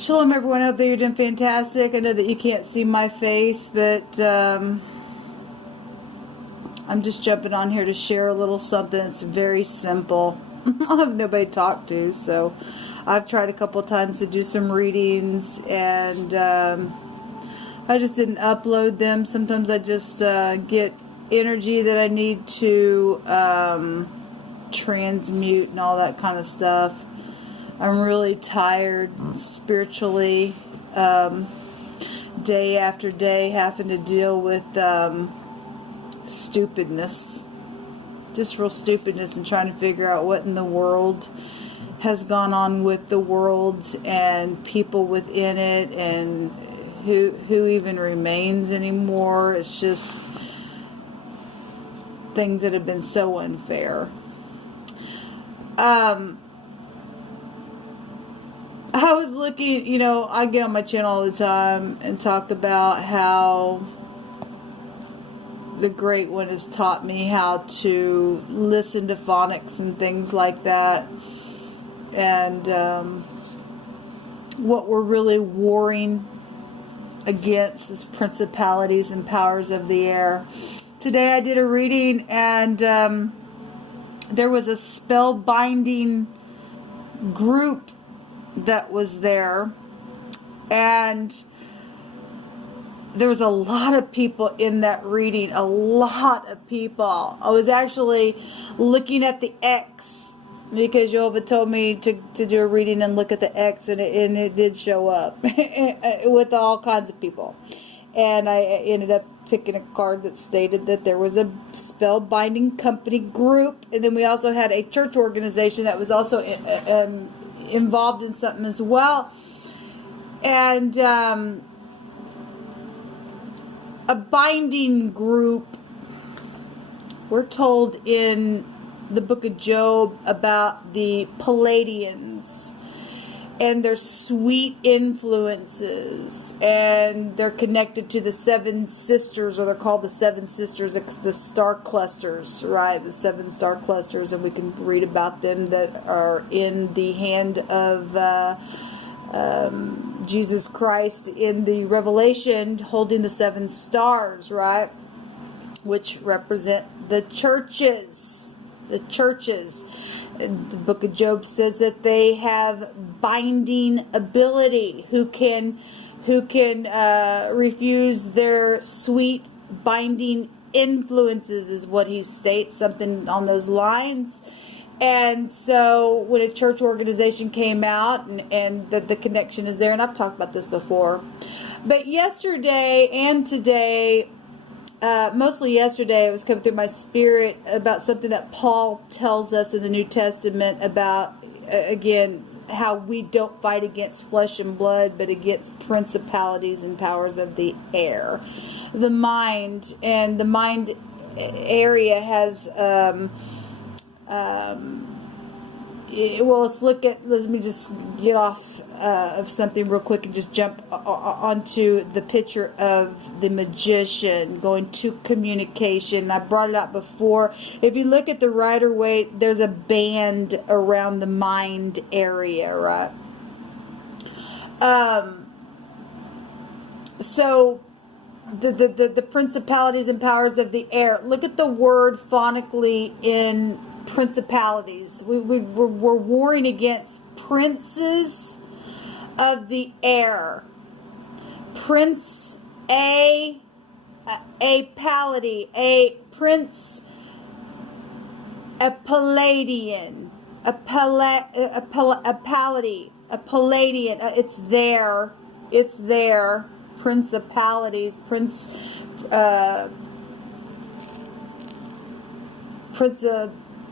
Shalom everyone, I hope that you're doing fantastic. I know that you can't see my face, but I'm just jumping on here to share a little something. It's very simple. I have nobody to talk to, so I've tried a couple times to do some readings, and I just didn't upload them. Sometimes I just get energy that I need to transmute and all that kind of stuff. I'm really tired spiritually, day after day, having to deal with stupidness, just real stupidness, and trying to figure out what in the world has gone on with the world and people within it, and who even remains anymore. It's just things that have been so unfair. I was looking, you know, I get on my channel all the time and talk about how the Great One has taught me how to listen to phonics and things like that. And what we're really warring against is principalities and powers of the air. Today I did a reading, and there was a spell binding group that was there, and there was a lot of people in that reading, a lot of people. I was actually looking at the X, because Jehovah told me to do a reading and look at the X, and it did show up with all kinds of people. And I ended up picking a card that stated that there was a spell binding company group, and then we also had a church organization that was also involved in something as well. And a binding group, we're told in the book of Job about the Palladians and their sweet influences, and they're connected to the seven sisters, or they're called the seven sisters, the star clusters, right? The seven star clusters, and we can read about them that are in the hand of Jesus Christ in the Revelation, holding the seven stars, right? Which represent the churches. The churches. The book of Job says that they have binding ability, who can refuse their sweet binding influences, is what he states, something on those lines. And so when a church organization came out, and the connection is there, and I've talked about this before, but yesterday and today, mostly yesterday, it was coming through my spirit about something that Paul tells us in the New Testament about, again, how we don't fight against flesh and blood, but against principalities and powers of the air. The mind, and the mind area has, well, let me just get off of something real quick and just jump onto the picture of the magician going to communication. I brought it up before. If you look at the Rider-Waite, there's a band around the mind area, right? So the principalities and powers of the air. Look at the word phonically in principalities. We're warring against princes of the air. Prince, a Palladian, a prince, a Palladian, a Palladian. It's there. Principalities,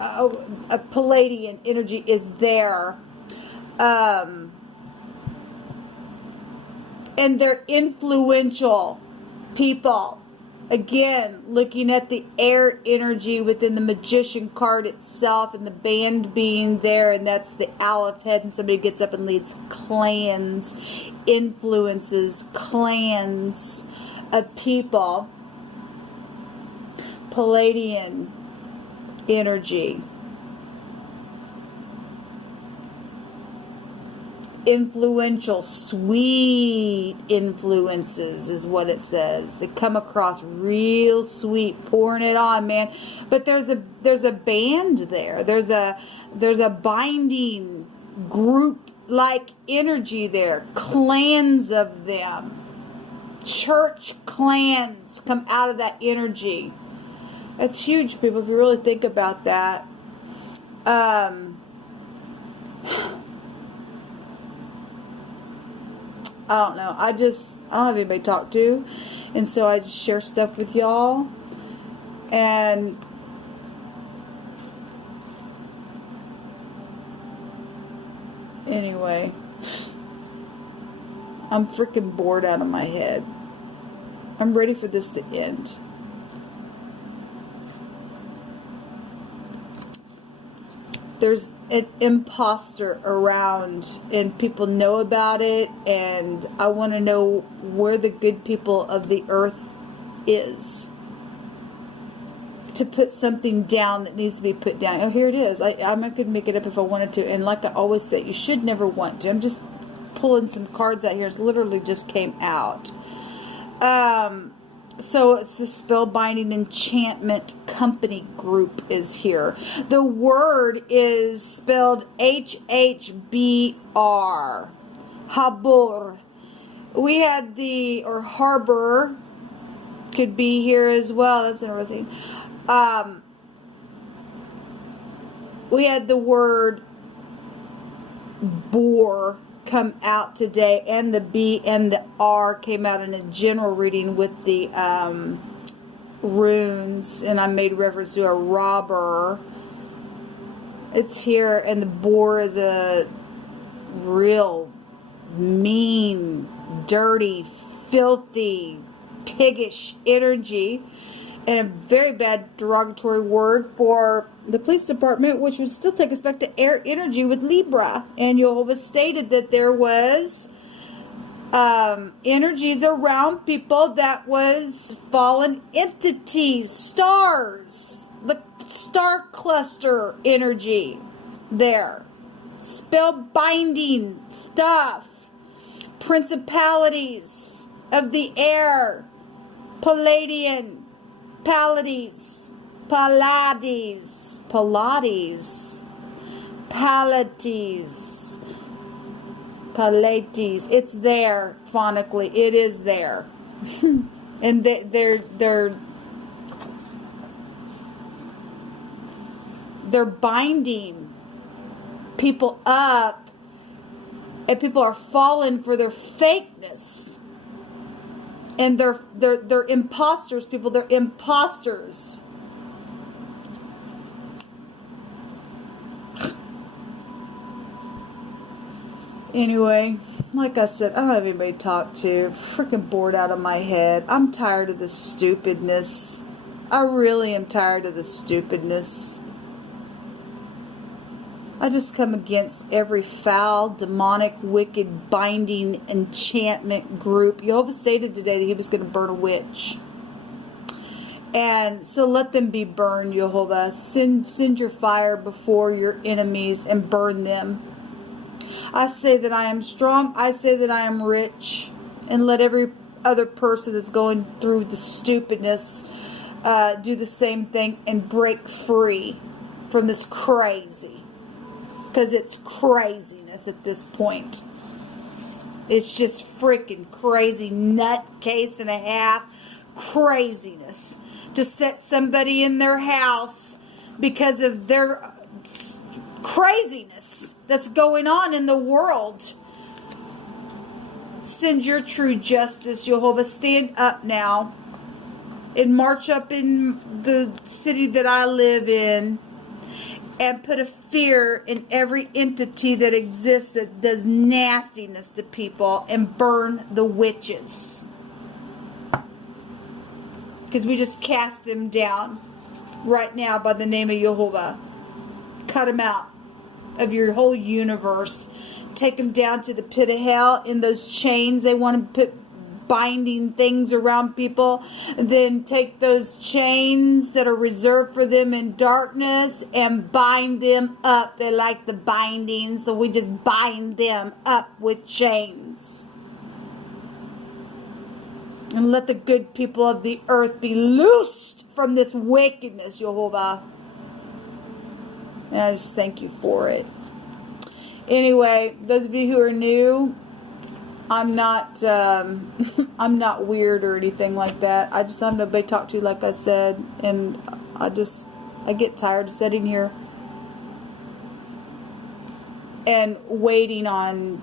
a Palladian energy is there, and they're influential people. Again, looking at the air energy within the magician card itself, and the band being there, and that's the Aleph head, and somebody gets up and leads clans, influences clans of people. Palladian energy. influential, sweet influences is what it says. They come across real sweet, pouring it on, man. But there's a band there. There's a binding group like energy there. Clans of them. Church clans come out of that energy. That's huge, people, if you really think about that. I don't know. I don't have anybody to talk to. And so I just share stuff with y'all. And anyway, I'm freaking bored out of my head. I'm ready for this to end. There's an imposter around and people know about it, and I want to know where the good people of the earth is to put something down that needs to be put down. Oh, here it is. I could make it up if I wanted to, and like I always say, you should never want to. I'm just pulling some cards out here. It's literally just came out. So it's the Spellbinding Enchantment Company group is here. The word is spelled H-H-B-R. Habur. We had or harbor could be here as well. That's interesting. We had the word boar come out today, and the B and the R came out in a general reading with the runes, and I made reference to a robber. It's here, and the boar is a real mean, dirty, filthy, piggish energy, and a very bad derogatory word for the police department, which would still take us back to air energy with Libra. And Jehovah stated that there was energies around people that was fallen entities, stars, the star cluster energy there. Spell binding stuff, principalities of the air, Palladian, Pallades, Pallades, Pallades, Pallades, Pallades. It's there phonically. It is there, and they're binding people up, and people are falling for their fakeness. And they're imposters, people. They're imposters. Anyway, like I said, I don't have anybody to talk to. Freaking bored out of my head. I'm tired of this stupidness. I really am tired of this stupidness. I just come against every foul, demonic, wicked, binding, enchantment group. Jehovah stated today that he was going to burn a witch. And so let them be burned, Jehovah. Send your fire before your enemies and burn them. I say that I am strong. I say that I am rich. And let every other person that's going through the stupidness do the same thing and break free from this crazy. Because it's craziness at this point. It's just freaking crazy, nutcase and a half craziness. To set somebody in their house because of their craziness that's going on in the world. Send your true justice, Jehovah. Stand up now and march up in the city that I live in. And put a fear in every entity that exists that does nastiness to people, and burn the witches. Because we just cast them down right now by the name of Jehovah. Cut them out of your whole universe. Take them down to the pit of hell in those chains they want to put binding things around people, then take those chains that are reserved for them in darkness and bind them up. They like the binding, so we just bind them up with chains. And let the good people of the earth be loosed from this wickedness, Jehovah. And I just thank you for it. Anyway, those of you who are new, I'm not I'm not weird or anything like that. I just have nobody to talk to, like I said, and I get tired of sitting here and waiting on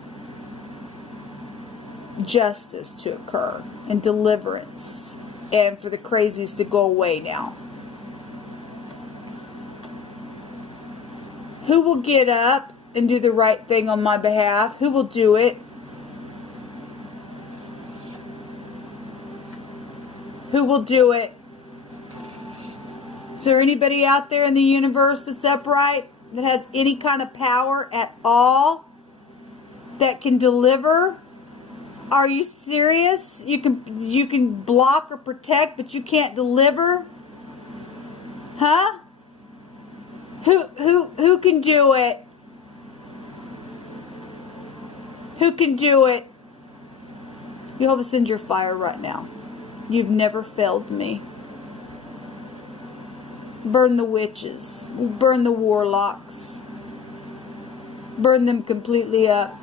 justice to occur and deliverance and for the crazies to go away now. Who will get up and do the right thing on my behalf? Who will do it? Who will do it? Is there anybody out there in the universe that's upright, that has any kind of power at all, that can deliver? Are you serious? You can block or protect, but you can't deliver? Huh? Who can do it? Who can do it? Jehovah, send your fire right now. You've never failed me. Burn the witches. Burn the warlocks. Burn them completely up.